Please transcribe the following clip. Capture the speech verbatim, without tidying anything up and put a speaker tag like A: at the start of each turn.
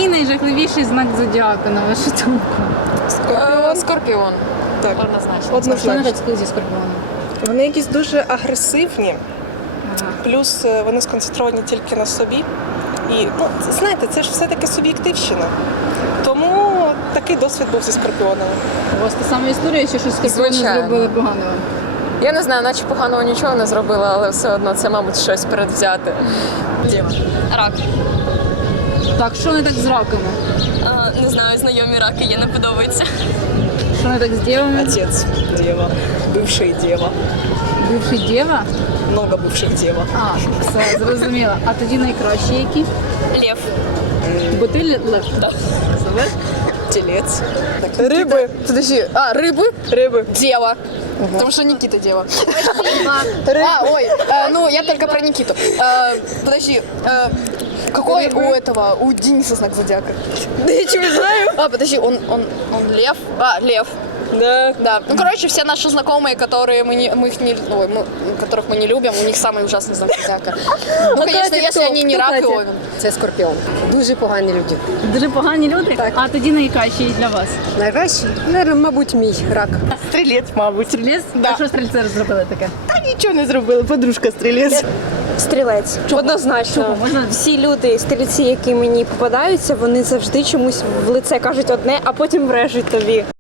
A: Який найжахливіший знак зодіаку, на вашу думку?
B: Скорпіон. Скорпіон.
C: Так.
B: Однозначно.
A: Що не
C: Однозначно.
A: так зі скорпіоном?
C: Вони якісь дуже агресивні, плюс е, вони сконцентровані тільки на собі. І, ну, знаєте, це ж все-таки суб'єктивщина. Тому такий досвід був зі скорпіонами.
A: У вас та сама історія, що щось скорпіони
B: Звичайно.
A: зробили поганого?
B: Я не знаю, наче поганого нічого не зробила, але все одно це, мабуть, щось передвзяте. Діва.
D: Рак.
A: Так, що не так з раками?
D: А, не знаю, знайомі раки є, не подобається.
A: Що не так з дівами?
E: Отец дева, бывший дева,
A: Бивший дєва?
E: много бывших дева.
A: А, все, зрозуміла. А тоді найкращі які?
D: Лев.
A: Бо ти лев? Так.
E: Телец.
B: Рибы. Подожди. А, рыбы?
E: Рыбы.
B: Дева. Потому что Никита дева. А, ой, э, ну я только про Никиту. Э, подожди, э, какой у этого, у Дениса знак зодиака? Да я чего знаю. А, подожди, он, он, он лев? А, лев.
E: Да.
B: Да. Ну, короче, все наши знакомые, которые мы, не, мы их не, ну, мы, которых мы не любим, у них самый ужасный знак зодиака. Ну, конечно, если они не рак и овен.
F: Це скорпіон. Дуже погані люди.
A: Дуже погані люди?
F: Так.
A: А тоді найкращі для вас?
F: Найкращий, наверное, мабуть, мій рак.
G: Стрілець, мабуть.
A: Стрілець? А що стрільці зробили таке?
G: Та нічого не зробили, подружка стрілець.
H: Стрілець.
F: Однозначно.
A: Чого? Можна
H: Всі люди, стрільці, які мені попадаються, вони завжди чомусь в лице кажуть одне, а потім врежуть тобі.